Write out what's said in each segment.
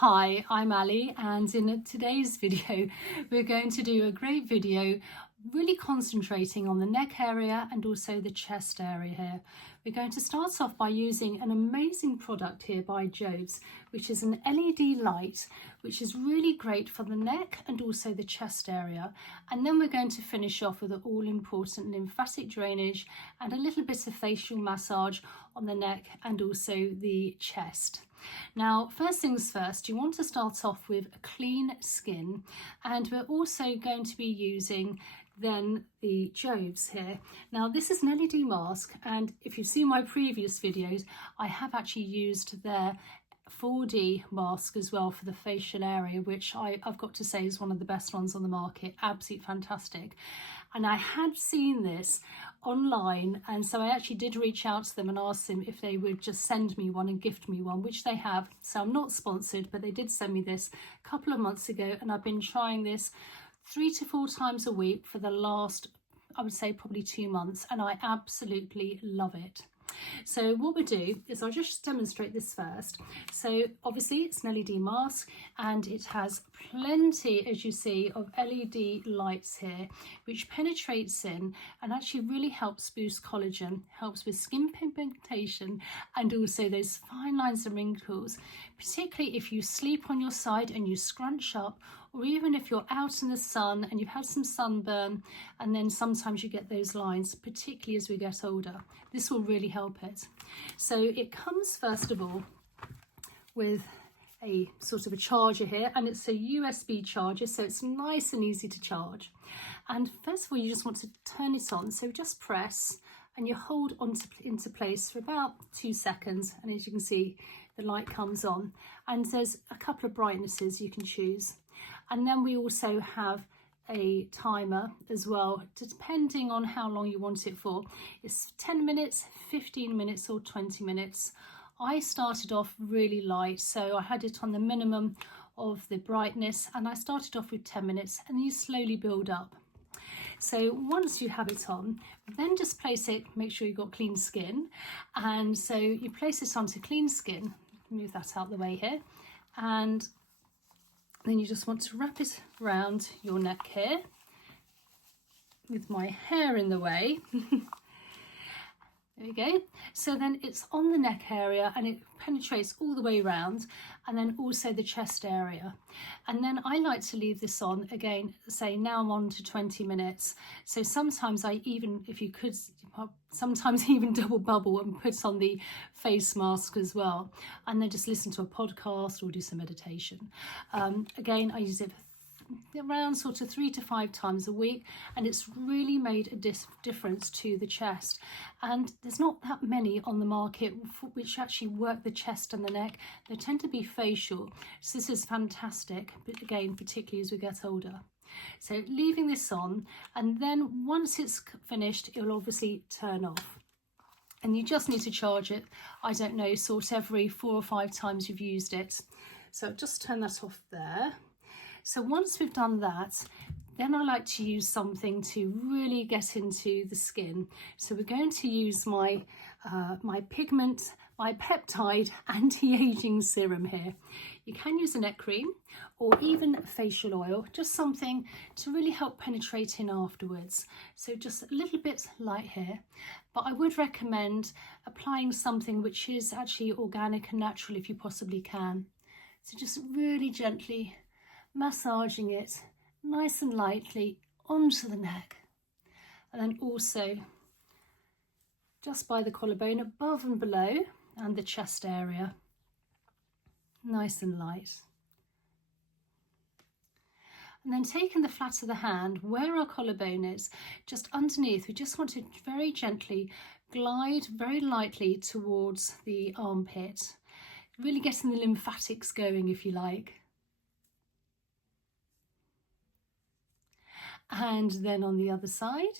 Hi, I'm Ali, and in today's video we're going to do a great video really concentrating on the neck area and also the chest area here. We're going to start off by using an amazing product here by JOVS, which is an LED light, which is really great for the neck and also the chest area. And then we're going to finish off with an all-important lymphatic drainage and a little bit of facial massage on the neck and also the chest. Now, first things first, you want to start off with a clean skin, and we're also going to be using then the JOVS here. Now, this is an LED mask, and if you've seen my previous videos, I have actually used their 4D mask as well for the facial area, which I've got to say is one of the best ones on the market. Absolutely fantastic. And I had seen this online, and so I actually did reach out to them and ask them if they would just send me one and gift me one, which they have. So I'm not sponsored, but they did send me this a couple of months ago, and I've been trying this 3 to 4 times a week for the last, I would say, probably 2 months, and I absolutely love it. So what we do is I'll just demonstrate this first. So obviously it's an LED mask, and it has plenty, as you see, of LED lights here, which penetrates in and actually really helps boost collagen, helps with skin pigmentation and also those fine lines and wrinkles, particularly if you sleep on your side and you scrunch up, or even if you're out in the sun and you've had some sunburn, and then sometimes you get those lines, particularly as we get older. This will really help it. So it comes first of all with a sort of a charger here, and it's a USB charger, so it's nice and easy to charge. And first of all, you just want to turn it on, so just press and you hold into place for about 2 seconds, and as you can see, the light comes on, and there's a couple of brightnesses you can choose. And then we also have a timer as well, depending on how long you want it for. It's 10 minutes, 15 minutes or 20 minutes. I started off really light, so I had it on the minimum of the brightness, and I started off with 10 minutes, and you slowly build up. So once you have it on, then just place it, make sure you've got clean skin, and so you place it onto clean skin. Move that out the way here, and then you just want to wrap it around your neck here with my hair in the way. There we go. So then it's on the neck area, and it penetrates all the way around, and then also the chest area. And then I like to leave this on again, say now I'm on to 20 minutes. So sometimes I even, if you could, sometimes even double bubble and put on the face mask as well, and then just listen to a podcast or do some meditation. Again, I use it around sort of 3 to 5 times a week, and it's really made a difference to the chest. And there's not that many on the market which actually work the chest and the neck. They tend to be facial, so this is fantastic, but again, particularly as we get older. So leaving this on, and then once it's finished, it will obviously turn off, and you just need to charge it, I don't know, sort of every 4 or 5 times you've used it. So just turn that off there. So once we've done that, then I like to use something to really get into the skin. So we're going to use my pigment, my peptide anti-aging serum here. You can use a neck cream or even facial oil, just something to really help penetrate in afterwards. So just a little bit light here, but I would recommend applying something which is actually organic and natural if you possibly can. So just really gently massaging it nice and lightly onto the neck, and then also just by the collarbone above and below, and the chest area, nice and light. And then taking the flat of the hand where our collarbone is, just underneath, we just want to very gently glide very lightly towards the armpit, really getting the lymphatics going, if you like. And then on the other side,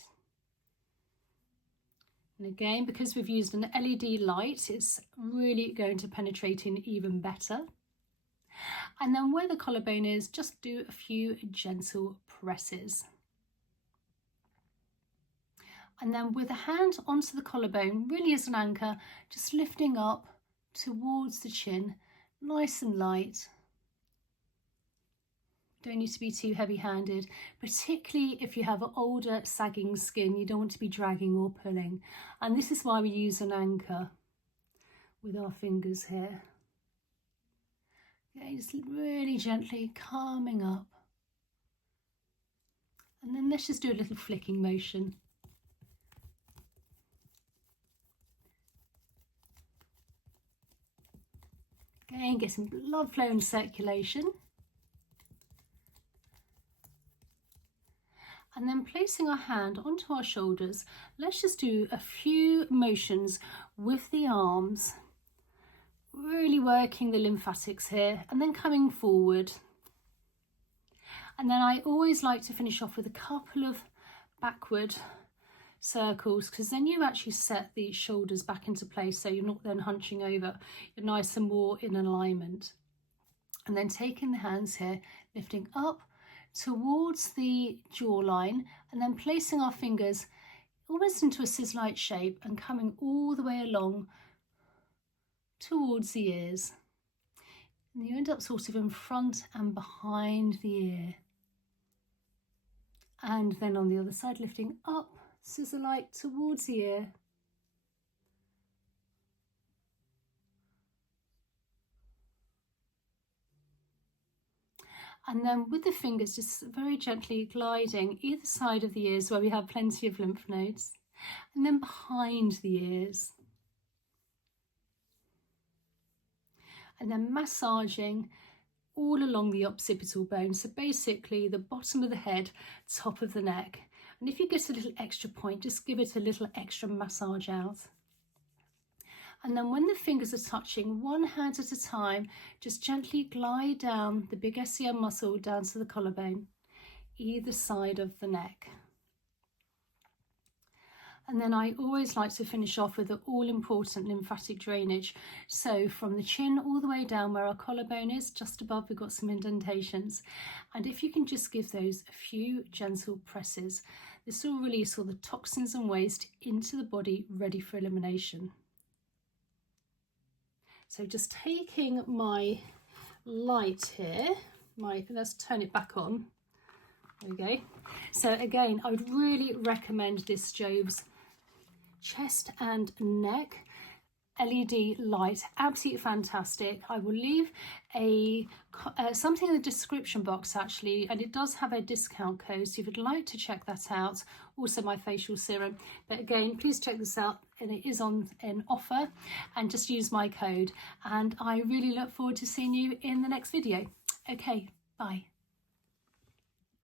and again, because we've used an LED light, it's really going to penetrate in even better. And then where the collarbone is, just do a few gentle presses. And then with a hand onto the collarbone, really as an anchor, just lifting up towards the chin, nice and light. Don't need to be too heavy-handed, particularly if you have older sagging skin. You don't want to be dragging or pulling, and this is why we use an anchor with our fingers here. Okay, just really gently calming up, and then let's just do a little flicking motion. Again, get some blood flow and circulation. And then placing our hand onto our shoulders, let's just do a few motions with the arms, really working the lymphatics here, and then coming forward. And then I always like to finish off with a couple of backward circles, because then you actually set the shoulders back into place, so you're not then hunching over, you're nice and more in alignment. And then taking the hands here, lifting up towards the jawline, and then placing our fingers almost into a scissor-like shape and coming all the way along towards the ears. And you end up sort of in front and behind the ear. And then on the other side, lifting up, scissor-like towards the ear. And then with the fingers, just very gently gliding either side of the ears where we have plenty of lymph nodes, and then behind the ears. And then massaging all along the occipital bone, so basically the bottom of the head, top of the neck. And if you get a little extra point, just give it a little extra massage out. And then when the fingers are touching, one hand at a time, just gently glide down the big SCM muscle down to the collarbone, either side of the neck. And then I always like to finish off with the all-important lymphatic drainage. So from the chin all the way down where our collarbone is, just above, we've got some indentations. And if you can just give those a few gentle presses, this will release all the toxins and waste into the body, ready for elimination. So just taking my light here, let's turn it back on. There we go. So again, I would really recommend this JOVS chest and neck LED light, absolutely fantastic. I will leave something in the description box actually, and it does have a discount code, so if you'd like to check that out, also my facial serum. But again, please check this out, and it is on an offer, and just use my code. And I really look forward to seeing you in the next video. Okay, bye.